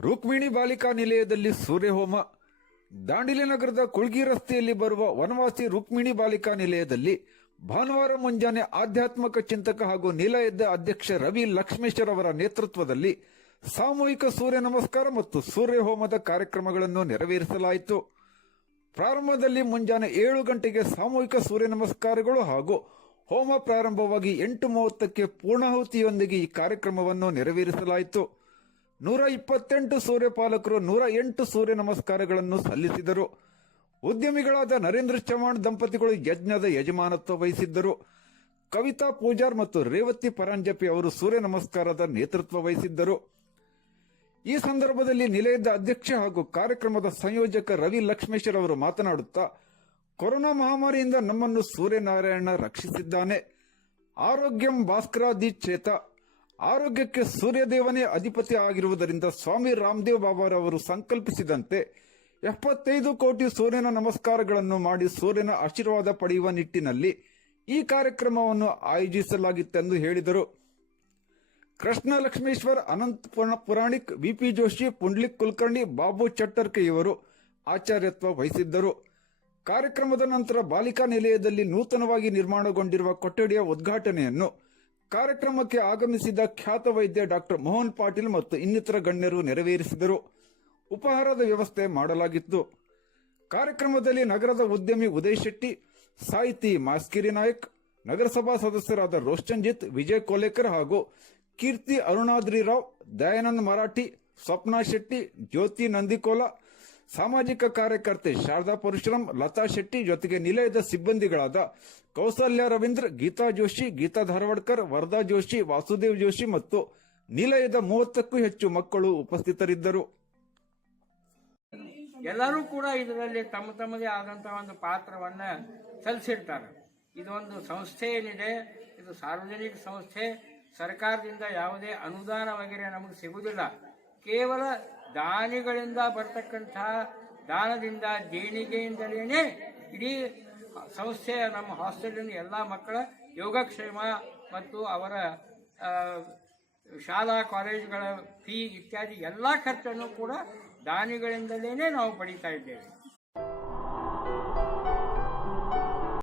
ರುಕ್ಮಿಣಿ ಬಾಲಿಕಾ ನಿಲಯದಲ್ಲಿ ಸೂರ್ಯಹೋಮ. ದಾಂಡಿಲಿ ನಗರದ ಕುಳ್ಗಿ ರಸ್ತೆಯಲ್ಲಿ ಬರುವ ವನವಾಸಿ ರುಕ್ಮಿಣಿ ಬಾಲಿಕಾ ನಿಲಯದಲ್ಲಿ ಭಾನುವಾರ ಮುಂಜಾನೆ ಆಧ್ಯಾತ್ಮಿಕ ಚಿಂತಕ ಹಾಗೂ ನಿಲಯದ ಅಧ್ಯಕ್ಷ ರವಿ ಲಕ್ಷ್ಮೇಶ್ವರ್ ಅವರ ನೇತೃತ್ವದಲ್ಲಿ ಸಾಮೂಹಿಕ ಸೂರ್ಯ ನಮಸ್ಕಾರ ಮತ್ತು ಸೂರ್ಯ ಹೋಮದ ಕಾರ್ಯಕ್ರಮಗಳನ್ನು ನೆರವೇರಿಸಲಾಯಿತು. ಪ್ರಾರಂಭದಲ್ಲಿ ಮುಂಜಾನೆ ಏಳು ಗಂಟೆಗೆ ಸಾಮೂಹಿಕ ಸೂರ್ಯ ನಮಸ್ಕಾರಗಳು ಹಾಗೂ ಹೋಮ ಪ್ರಾರಂಭವಾಗಿ ಎಂಟು ಮೂವತ್ತಕ್ಕೆ ಪೂರ್ಣಾಹುತಿಯೊಂದಿಗೆ ಈ ಕಾರ್ಯಕ್ರಮವನ್ನು ನೆರವೇರಿಸಲಾಯಿತು. ನೂರ ಇಪ್ಪತ್ತೆಂಟು ಸೂರ್ಯಪಾಲಕರು, ನೂರ ಎಂಟು ಸೂರ್ಯ ನಮಸ್ಕಾರಗಳನ್ನು ಸಲ್ಲಿಸಿದರು. ಉದ್ಯಮಿಗಳಾದ ನರೇಂದ್ರ ಚವಾಣ್ ದಂಪತಿಗಳು ಯಜ್ಞದ ಯಜಮಾನತ್ವ ವಹಿಸಿದ್ದರು. ಕವಿತಾ ಪೂಜಾರ್ ಮತ್ತು ರೇವತಿ ಪರಾಂಜಪಿ ಅವರು ಸೂರ್ಯ ನಮಸ್ಕಾರದ ನೇತೃತ್ವ ವಹಿಸಿದ್ದರು. ಈ ಸಂದರ್ಭದಲ್ಲಿ ನಿಲಯದ ಅಧ್ಯಕ್ಷ ಹಾಗೂ ಕಾರ್ಯಕ್ರಮದ ಸಂಯೋಜಕ ರವಿ ಲಕ್ಷ್ಮೇಶ್ವರ್ ಅವರು ಮಾತನಾಡುತ್ತಾ, ಕೊರೋನಾ ಮಹಾಮಾರಿಯಿಂದ ನಮ್ಮನ್ನು ಸೂರ್ಯನಾರಾಯಣ ರಕ್ಷಿಸಿದ್ದಾನೆ. ಆರೋಗ್ಯಂ ಭಾಸ್ಕರಾದಿ ಚೇತ. ಆರೋಗ್ಯಕ್ಕೆ ಸೂರ್ಯದೇವನೇ ಅಧಿಪತಿ ಆಗಿರುವುದರಿಂದ ಸ್ವಾಮಿ ರಾಮದೇವ್ ಬಾಬಾರವರು ಸಂಕಲ್ಪಿಸಿದಂತೆ ಎಪ್ಪತ್ತೈದು ಕೋಟಿ ಸೂರ್ಯನ ನಮಸ್ಕಾರಗಳನ್ನು ಮಾಡಿ ಸೂರ್ಯನ ಆಶೀರ್ವಾದ ಪಡೆಯುವ ನಿಟ್ಟಿನಲ್ಲಿ ಈ ಕಾರ್ಯಕ್ರಮವನ್ನು ಆಯೋಜಿಸಲಾಗಿತ್ತೆಂದು ಹೇಳಿದರು. ಕೃಷ್ಣ ಲಕ್ಷ್ಮೇಶ್ವರ್ ಅನಂತ್ ಪುರ- ಪುರಾಣಿಕ್, ವಿಪಿ ಜೋಶಿ, ಪುಂಡ್ಲಿಕ್ ಕುಲಕರ್ಣಿ, ಬಾಬು ಚಟ್ಟರ್ಕೆ ಇವರು ಆಚಾರ್ಯತ್ವ ವಹಿಸಿದ್ದರು. ಕಾರ್ಯಕ್ರಮದ ನಂತರ ಬಾಲಿಕಾ ನಿಲಯದಲ್ಲಿ ನೂತನವಾಗಿ ನಿರ್ಮಾಣಗೊಂಡಿರುವ ಕೊಠಡಿಯ ಉದ್ಘಾಟನೆಯನ್ನು ಕಾರ್ಯಕ್ರಮಕ್ಕೆ ಆಗಮಿಸಿದ ಖ್ಯಾತ ವೈದ್ಯ ಡಾಕ್ಟರ್ ಮೋಹನ್ ಪಾಟೀಲ್ ಮತ್ತು ಇನ್ನಿತರ ಗಣ್ಯರು ನೆರವೇರಿಸಿದರು. ಉಪಹಾರದ ವ್ಯವಸ್ಥೆ ಮಾಡಲಾಗಿತ್ತು. ಕಾರ್ಯಕ್ರಮದಲ್ಲಿ ನಗರದ ಉದ್ಯಮಿ ಉದಯ್ ಶೆಟ್ಟಿ, ಸಾಹಿತಿ ಮಾಸ್ಕಿರಿ ನಾಯಕ್, ನಗರಸಭಾ ಸದಸ್ಯರಾದ ರೋಷನ್ಜಿತ್ ವಿಜಯ್ ಕೋಲೇಕರ್ ಹಾಗೂ ಕೀರ್ತಿ ಅರುಣಾದ್ರಿ ರಾವ್, ದಯಾನಂದ್ ಮರಾಠಿ, ಸ್ವಪ್ನಾ ಶೆಟ್ಟಿ, ಜ್ಯೋತಿ ನಂದಿಕೋಲ ಸಾಮಾಜಿಕ ಕಾರ್ಯಕರ್ತೆ ಶಾರದಾ ಪರಶುರಾಮ್ ಲತಾ ಶೆಟ್ಟಿ ಜೊತೆಗೆ ನಿಲಯದ ಸಿಬ್ಬಂದಿಗಳಾದ ಕೌಸಲ್ಯ ರವೀಂದ್ರ, ಗೀತಾ ಜೋಶಿ, ಗೀತಾ ಧಾರವಾಡ್ಕರ್, ವರದಾ ಜೋಶಿ, ವಾಸುದೇವ್ ಜೋಶಿ ಮತ್ತು ನಿಲಯದ ಮೂವತ್ತಕ್ಕೂ ಹೆಚ್ಚು ಮಕ್ಕಳು ಉಪಸ್ಥಿತರಿದ್ದರು. ಎಲ್ಲರೂ ಕೂಡ ಇದರಲ್ಲಿ ತಮ್ಮ ತಮ್ಮದೇ ಆದಂತಹ ಒಂದು ಪಾತ್ರವನ್ನ ಸಲ್ಲಿಸಿರ್ತಾರೆ. ಇದೊಂದು ಸಂಸ್ಥೆ ಏನಿದೆ, ಇದು ಸಾರ್ವಜನಿಕ ಸಂಸ್ಥೆ. ಸರ್ಕಾರದಿಂದ ಯಾವುದೇ ಅನುದಾನ ವಗೇರೆ ನಮಗೆ ಸಿಗುವುದಿಲ್ಲ ಕೇವಲ ದಾನಿಗಳಿಂದ ಬರ್ತಕ್ಕಂತಹ ದಾನದಿಂದ ದೇಣಿಗೆಯಿಂದಲೇ ಇಡೀ ಸಂಸ್ಥೆಯ ನಮ್ಮ ಹಾಸ್ಟೆಲಿನ ಎಲ್ಲ ಮಕ್ಕಳ ಯೋಗಕ್ಷೇಮ ಮತ್ತು ಅವರ ಶಾಲಾ, ಕಾಲೇಜುಗಳ ಫೀ ಇತ್ಯಾದಿ ಎಲ್ಲ ಖರ್ಚನ್ನು ಕೂಡ ದಾನಿಗಳಿಂದಲೇ ನಾವು ಪಡೀತಾ ಇದ್ದೇವೆ.